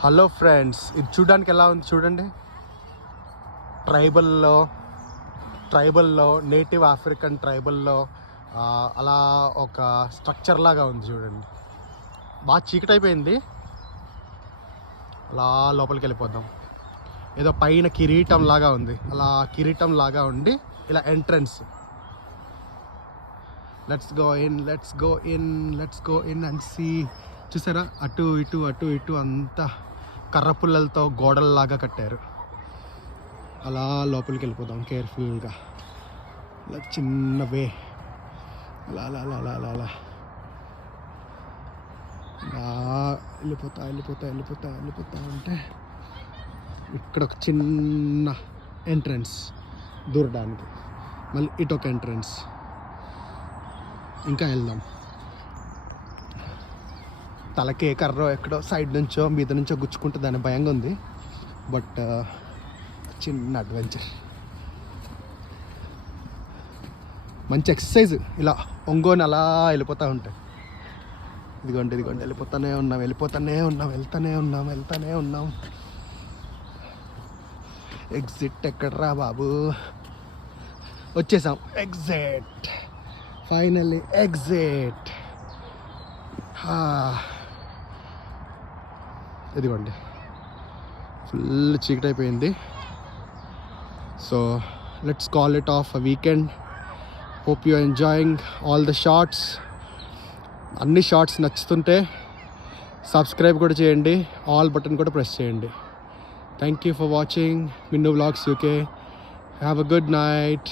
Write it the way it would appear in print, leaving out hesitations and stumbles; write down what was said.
Hello friends, ఇది చూడడానికి ఎలా ఉంది చూడండి. ట్రైబల్లో నేటివ్ ఆఫ్రికన్ ట్రైబల్లో అలా ఒక స్ట్రక్చర్ లాగా ఉంది చూడండి. బాగా చీకటి అయిపోయింది. అలా లోపలికి వెళ్ళిపోదాం. ఏదో పైన కిరీటం లాగా ఉంది, అలా కిరీటం లాగా ఉండి ఇలా entrance. Let's go in and see. చూసారా, అటు ఇటు అంతా కర్ర పుల్లలతో గోడల్లాగా కట్టారు. అలా లోపలికి వెళ్ళిపోదాం కేర్ఫుల్గా. అలా చిన్న వే, అలా అలా అలా అలా అలా అలా వెళ్ళిపోతా అంటే ఇక్కడ ఒక చిన్న ఎంట్రన్స్ దూరడానికి, మళ్ళీ ఇటు ఒక ఎంట్రన్స్. ఇంకా వెళ్దాం. తలకే కర్ర ఎక్కడో సైడ్ నుంచో మీద నుంచో గుచ్చుకుంటుందని భయంగా ఉంది. బట్ చిన్న అడ్వెంచర్, మంచి ఎక్సర్సైజ్. ఇలా ఒంగోని అలా వెళ్ళిపోతూ ఉంటాయి. ఇదిగోండి వెళ్ళిపోతూనే ఉన్నాం. ఎగ్జిట్ ఎక్కడరా బాబు? వచ్చేసాం. Exit, finally exit. ఇదిగోండి, ఫుల్ చీకటి అయిపోయింది. So let's call it off a weekend. Hope you enjoying all the shorts. అన్ని షార్ట్స్ నచ్చుతుంటే సబ్స్క్రైబ్ కూడా చేయండి, ఆల్ బటన్ కూడా ప్రెస్ చేయండి. Thank you for watching Minnu vlogs UK. Have a good night.